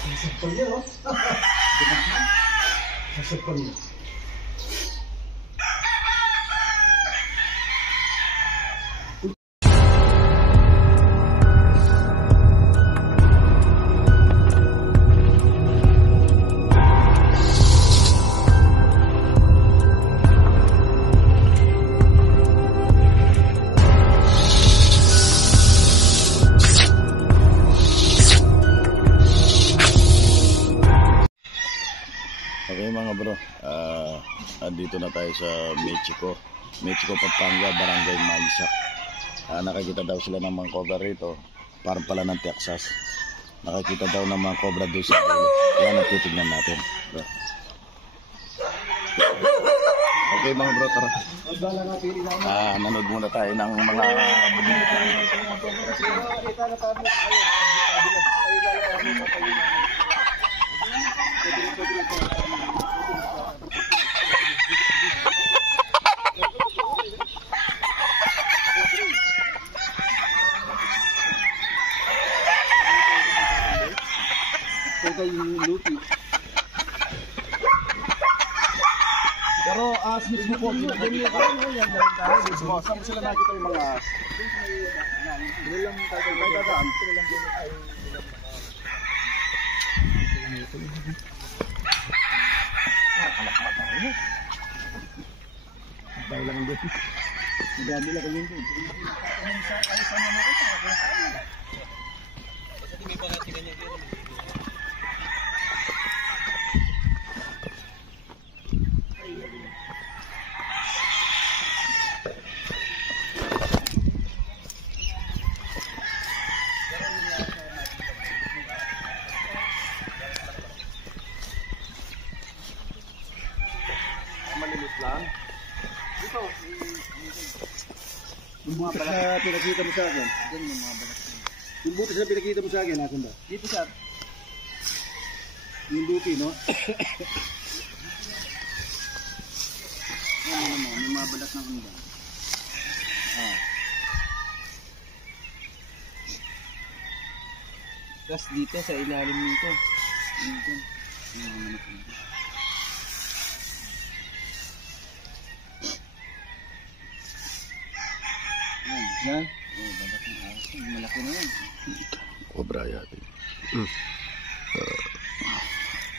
Sasakpal niya, no? Sasakpal niya. Okay mga bro, andito na tayo sa Mexico, Pampanga, Barangay Maisak. Nakakita daw sila ng mga cobra rito, parang pala ng Texas. Nakakita daw ng mga cobra doon sa dulo. Yan ang titignan natin, bro. Okay mga bro, tara. Nanood muna tayo ng mga Pero as mismo po, saan mo sila nakita yung mga as? Lang tayo dadaan. Bahay lang doon. Madami lang kami doon. Malilit lang. Dito. Yung mga balat na pinakita mo sa akin. Diyan yung mga balat. Yung butas na pinakita mo sa akin, nasan ba? Dito sir. Yung lupi, no? Yan naman, yung mga balat ng handa. Tapos dito sa ilalim nito. Dito. Yan. Oh, balat ng ahas. Malaki na yan. cobra yata.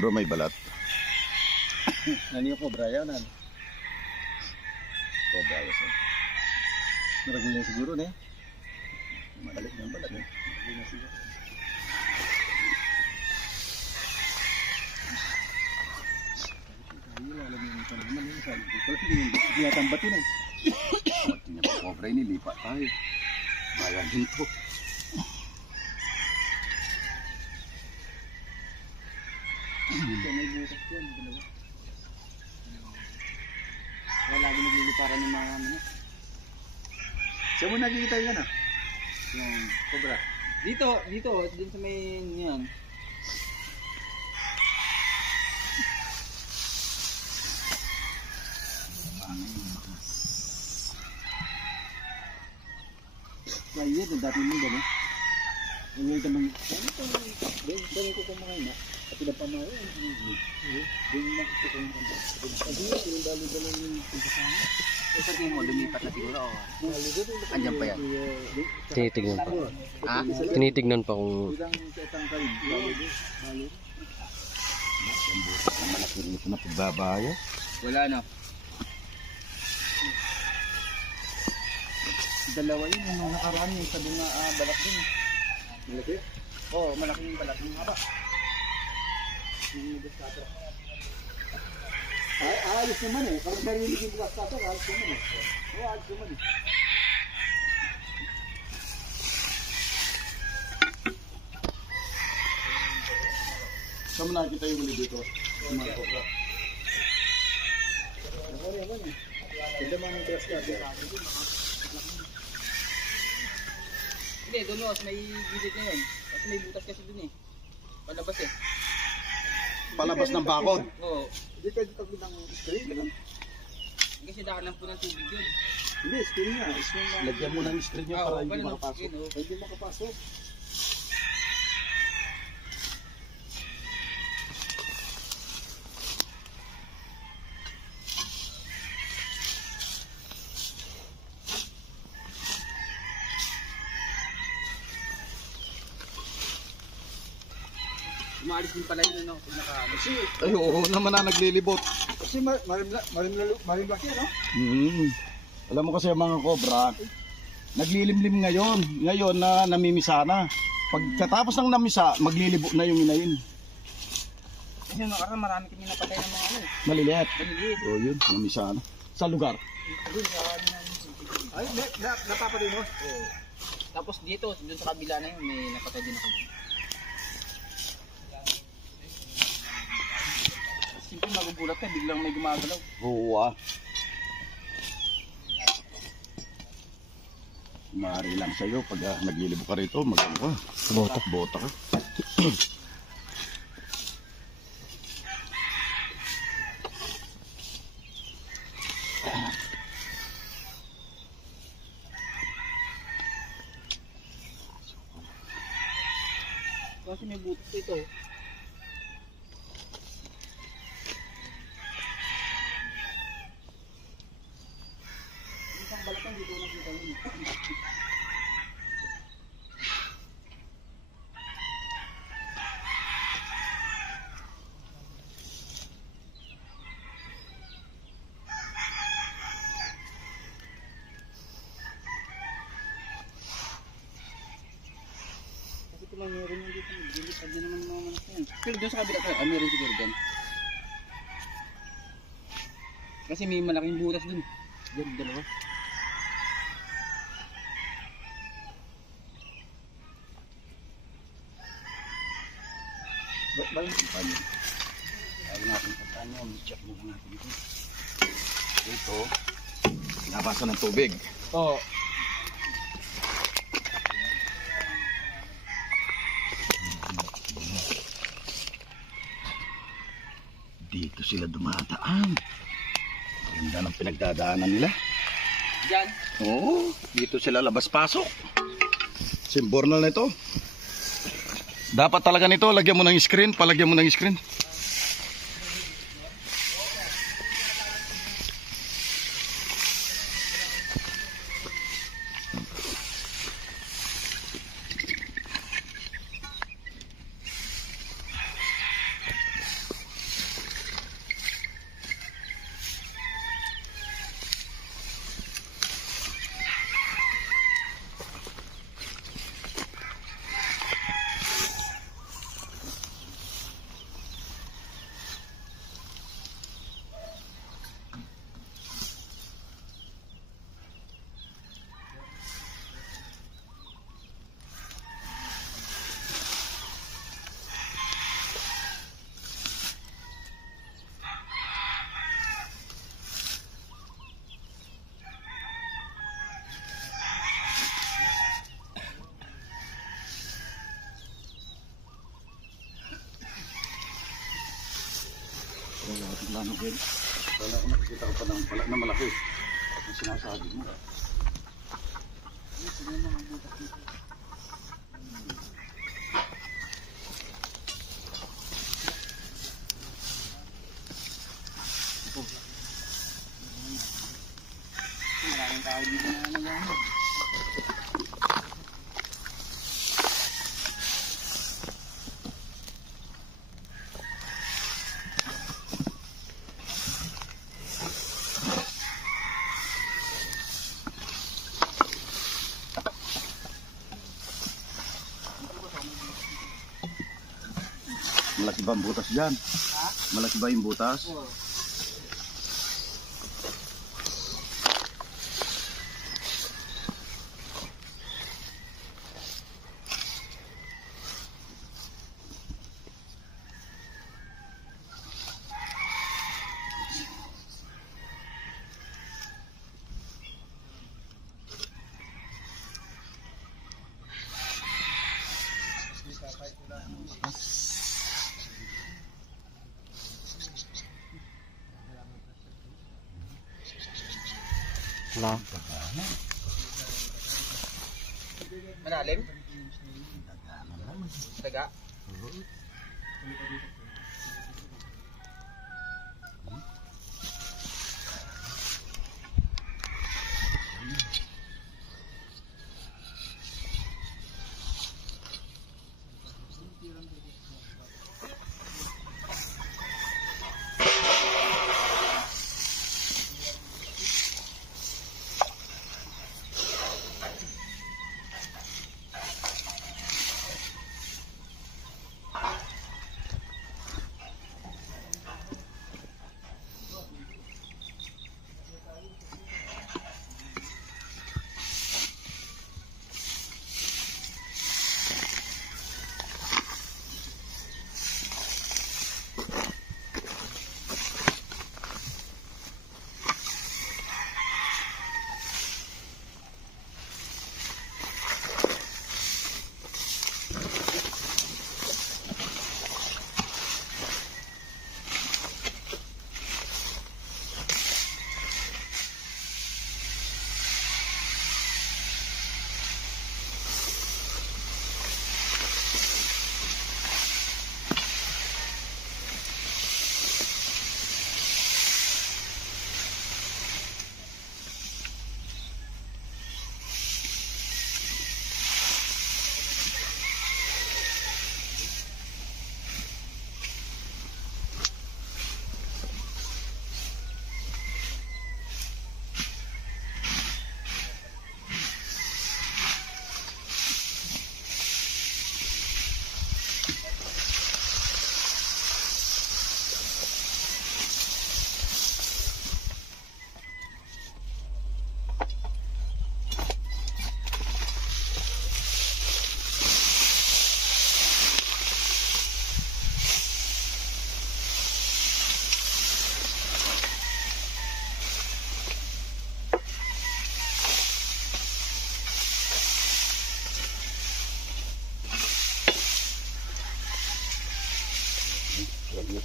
Bro, may balat. Nani yung cobra yan? Cobra yata. Maragul na siguro na eh. Balik na yung balat eh. Maragul na siguro. Alam mo yung tanaman yun. Sabi ko, hindi natambat yun eh. Pati niya pa cobra ini, lipat tayo. Bayan dito. Dito may bukas yun. Kaya lagi nagliliparan yung mga ano. Saan mo nakikita yun ah? Yung cobra. Dito, din sa may yan. Kaya yun, dati mo gano'n. Ang yung tamang, gano'n ko kumain na. At pinapamayo, yung makikita ko kumain. Kasi yung dali-dali yung pinapamayo. Sa tingin mo, lumipat na siguro o andyan pa yan? Tinitignan pa. Ha? Tinitignan pa kung... Ang malaki rito na pagbabaya. Wala no? Dalawa yun, yung nakaraan yung sabi nga balak din. Malaki? Oo, malaki yung balak. Yung haba. Yung gastato. Ay, ayos naman eh. Parang narinig yung gastato, ayos naman eh. Oo, ayos naman eh. Saan mo nakikita yung huli dito? Yung mga kopra. Naman eh. Ganda man yung gastato. Hindi, doon o, may gilid na yun. Kasi may butas kasi doon eh. Palabas eh. Palabas ng bakod. Oo. Hindi pwede tagod ng screen, gano'n? Kasi daan lang po ng tubig yun. Hindi, screen nga. Screen nga. Lagyan mo ng screen nyo para hindi makapasok. Hindi makapasok. Umaalis din pala yun, ano? Kasi, Ay, oo naman na naglilibot. kasi marimlaki, ano? Alam mo kasi ang mga cobra, naglilimlim ngayon. Ngayon na namimisa na. Pagkatapos ng namisa, maglilibo na yung inayin. Kasi nung nakaraan, marami kami napatay ng mga ano. Maliliit. Maliliit. O yun, namisa na. Sa lugar. Doon sa ano namin. Ay, napapatay mo? Oo. Tapos dito, doon sa kabila na yun, may napatay din ako. Siyempre magugulat ka, biglang may gumagalaw. Oo ah. Maaari lang sa'yo pag naglilibo ka rito, mag-ano ka. Bota. Bota ka. Kasi may butas ito. Isang balatan dito nakita yun. Kasi kung meron yung dito, dilipad na naman ng mga manas na yan. Pero doon sa kabila ko, meron siguro dyan. Kasi may malaking butas dun. Dyan, dalawa. Ba't paano? Ayaw natin sa paano, check muna natin ito. Ito, nabasa ng tubig. Oo. Dito sila dumadaan. Ganda ng pinagdadaanan nila. Dyan. Oo, dito sila labas-pasok. Simbornal na ito. Dapat talaga nito, lagyan mo ng screen, palagyan mo ng screen. Wala natin plano din. Wala ko nakikita ko pa ng pala na malaki. Ang sinasabi mo. Maraming tao dito na nangyayari. Malaki ba ang butas dyan? Malaki ba yung butas? Oo. Wala. Malalim? Daga?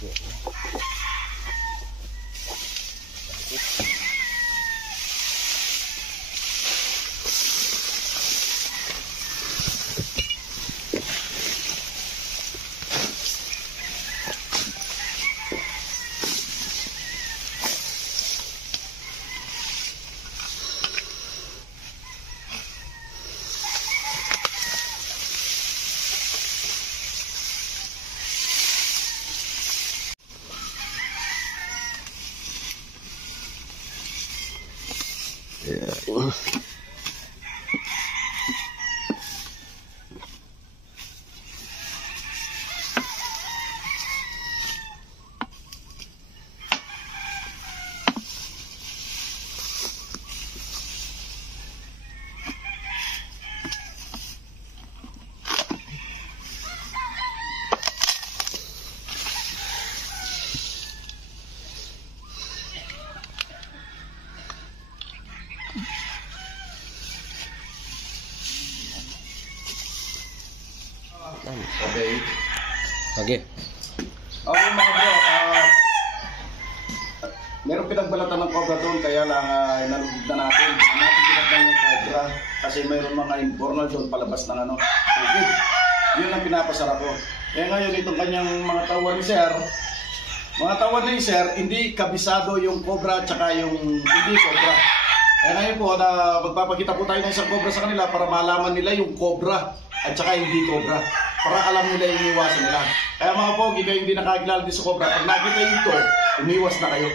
Yeah. Okay. Okay. Okay mga bro, meron pinagbalatan ng cobra doon kaya lang nalugid na natin. Natin pinagbalatan yung cobra kasi mayroon mga informal doon palabas ng tubig. Yun ang pinapasara ko. Kaya ngayon itong kanyang mga tawan ni sir, hindi kabisado yung cobra at saka yung hindi cobra. Kaya ngayon po na magpapakita po tayo ng isang cobra sa kanila para malaman nila yung cobra at saka hindi cobra. Para alam nila yung iwasan nila. Kaya mga pogi, kayo hindi nakakilala din sa cobra, pag nakita yung ito, umiwas na kayo.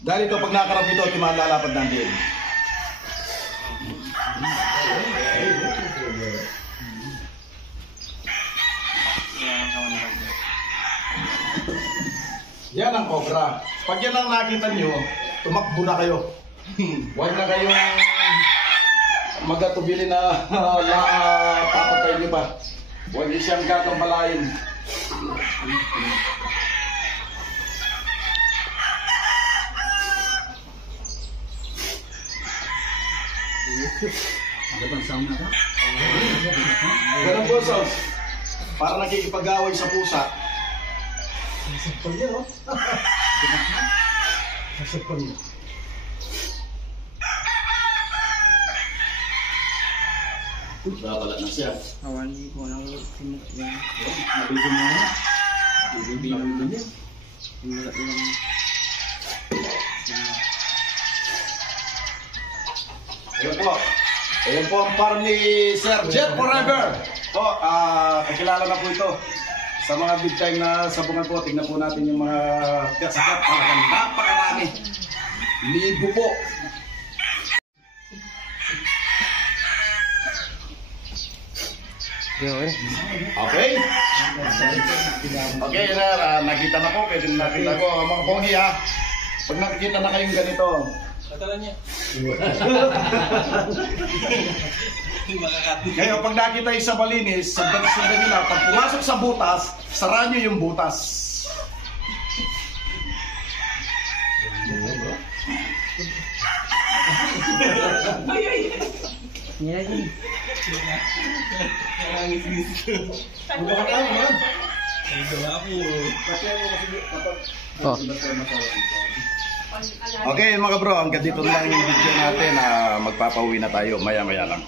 Dahil ito, pag nakakarap ito, tumalalapad ng din. Yan ang cobra. Pag yan ang nakita nyo, tumakbo na kayo. Huwag na kayong magatubili na papatay nyo pa. Huwag siyang kakambalayin. Ganun po, Sos. Para nakikipag-away sa pusa. Wala na siya. Awali ko ng simot yan. Nabigyan mo na. Nabigyan niya. Wala lang. Ayan po. Ayan po ang farm ni Sir Jet Forever. Po, kakilala na po ito. Sa mga big time na sabungan po, tignan po natin yung mga kasakat. Talagang napakarami. Libo po. Okay? Okay, nakita na po. Pwede na nakita ko. Mga pogi ha. Pag nakikita na kayong ganito. Katalan niya. Ngayon, pag nakita yung sa malinis, sundan nila. Pag pumasok sa butas, sara nyo yung butas. Oh. Okay mga bro, hanggang dito lang yung video natin. Magpapauwi na tayo maya-maya lang.